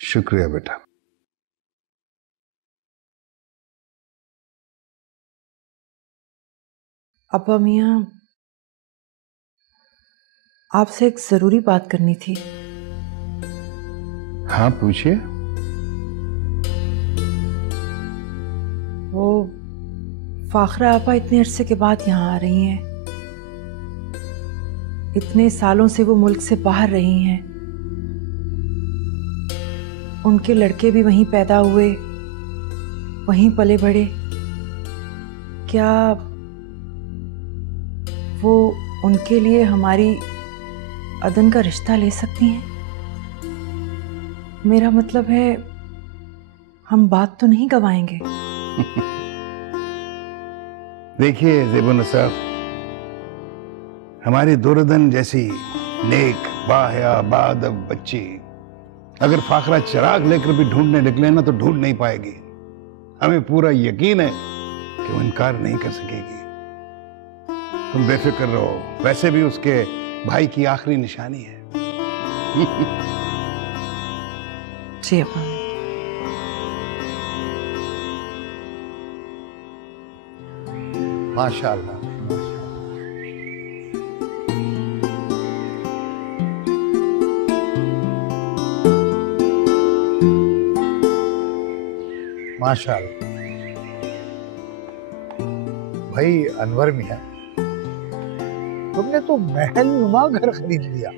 शुक्रिया बेटा। अब्बा मियाँ, आपसे एक जरूरी बात करनी थी। हाँ पूछिए। वो फाखरा आपा इतने अरसे के बाद यहाँ आ रही हैं। इतने सालों से वो मुल्क से बाहर रही हैं। उनके लड़के भी वहीं पैदा हुए, वहीं पले बढ़े। क्या वो उनके लिए हमारी अदन का रिश्ता ले सकती हैं? मेरा मतलब है, हम बात तो नहीं गवाएंगे। देखिए ज़ेबुन्निसा, हमारी दुर्दन जैसी नेक बाहया बादब बच्ची अगर फाखरा चिराग लेकर भी ढूंढने निकले ना तो ढूंढ नहीं पाएगी। हमें पूरा यकीन है कि वो इनकार नहीं कर सकेगी। तुम बेफिक्र रहो, वैसे भी उसके भाई की आखिरी निशानी है। जी अब्बा। माशाअल्लाह। माशाअल्लाह। भाई अनवर मियां, तुमने तो महल नुमा घर खरीद लिया।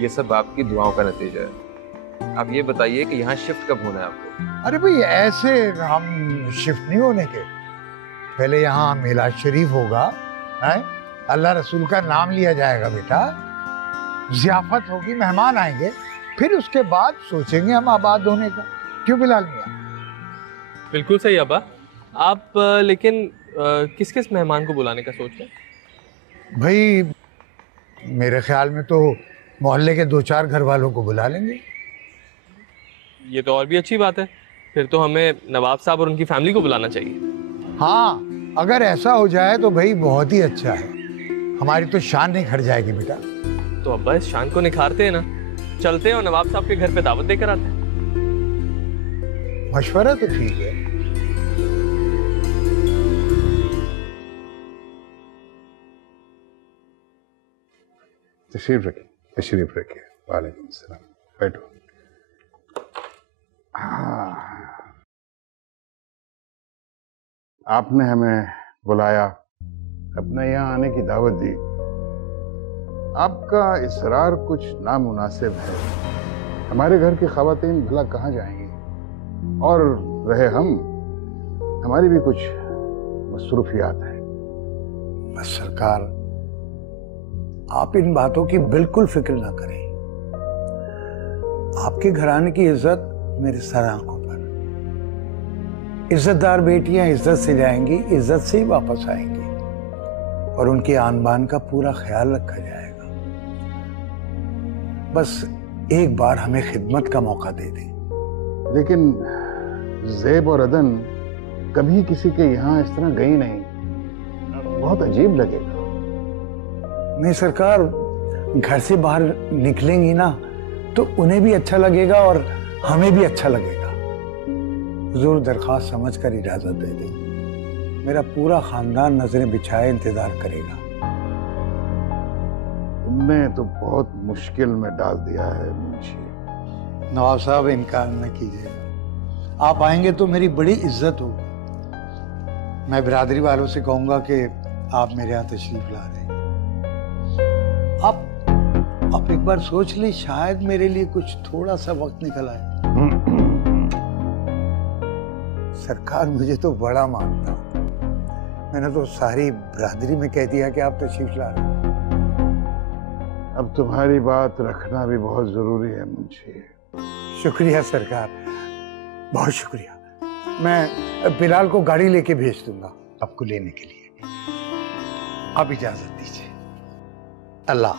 ये सब आपकी दुआओं का नतीजा है। आप ये बताइए कि यहाँ शिफ्ट कब होना है आपको? अरे भाई ऐसे हम शिफ्ट नहीं होने के। पहले यहाँ मिलाद शरीफ होगा, है? अल्लाह रसूल का नाम लिया जाएगा बेटा, ज़ियाफत होगी, मेहमान आएंगे, फिर उसके बाद सोचेंगे हम आबाद होने का। क्यों बिलाल मियां? बिल्कुल सही अब्बा। आप लेकिन किस किस मेहमान को बुलाने का सोच रहे हैं? भाई मेरे ख्याल में तो मोहल्ले के 2-4 घर वालों को बुला लेंगे। ये तो और भी अच्छी बात है। फिर तो हमें नवाब साहब और उनकी फैमिली को बुलाना चाहिए। हाँ, अगर ऐसा हो जाए तो भाई बहुत ही अच्छा है। हमारी तो शान निखर जाएगी बेटा। तो अब्बा इस शान को निखारते हैं ना, चलते हैं और नवाब साहब के घर पे दावत देकर आते हैं। मशवरा तो ठीक है। तशरीफ रखिए, तशरीफ रखिए। वालेकुम सलाम, बैठो। आपने हमें बुलाया, अपने यहाँ आने की दावत दी। आपका इसरार कुछ नामुनासिब है। हमारे घर की ख़वातीन भला कहाँ जाएंगी? और रहे हम, हमारी भी कुछ मसरूफियात हैं। बस सरकार, आप इन बातों की बिल्कुल फिक्र ना करें। आपके घराने की इज्जत मेरे सर आंखों पर। इज्जतदार बेटियां इज्जत से जाएंगी, इज्जत से ही वापस आएंगी, और उनके आन बान का पूरा ख्याल रखा जाएगा। बस एक बार हमें खिदमत का मौका दे दें। लेकिन ज़ेब और अदन कभी किसी के यहाँ इस तरह गई नहीं, बहुत अजीब लगेगा। नहीं सरकार, घर से बाहर निकलेंगी ना तो उन्हें भी अच्छा लगेगा और हमें भी अच्छा लगेगा। हुजूर दरख्वास्त समझकर इजाजत दे दें। मेरा पूरा खानदान नजरें बिछाए इंतजार करेगा। तुमने तो बहुत मुश्किल में डाल दिया है मुंशी। नवाब साहब, इनकार न कीजिएगा। आप आएंगे तो मेरी बड़ी इज्जत होगी। मैं बिरादरी वालों से कहूंगा कि आप मेरे यहाँ तशरीफ ला रहे हैं। आप एक बार सोच ली, शायद मेरे लिए कुछ थोड़ा सा वक्त निकल आए। सरकार मुझे तो बड़ा मानता। मैंने तो सारी बिरादरी में कह दिया कि आप तशरीफ ला रहे हैं। अब तुम्हारी बात रखना भी बहुत जरूरी है मुंशी। शुक्रिया सरकार, बहुत शुक्रिया। मैं बिलाल को गाड़ी लेके भेज दूंगा आपको लेने के लिए। आप इजाजत दीजिए। अल्लाह।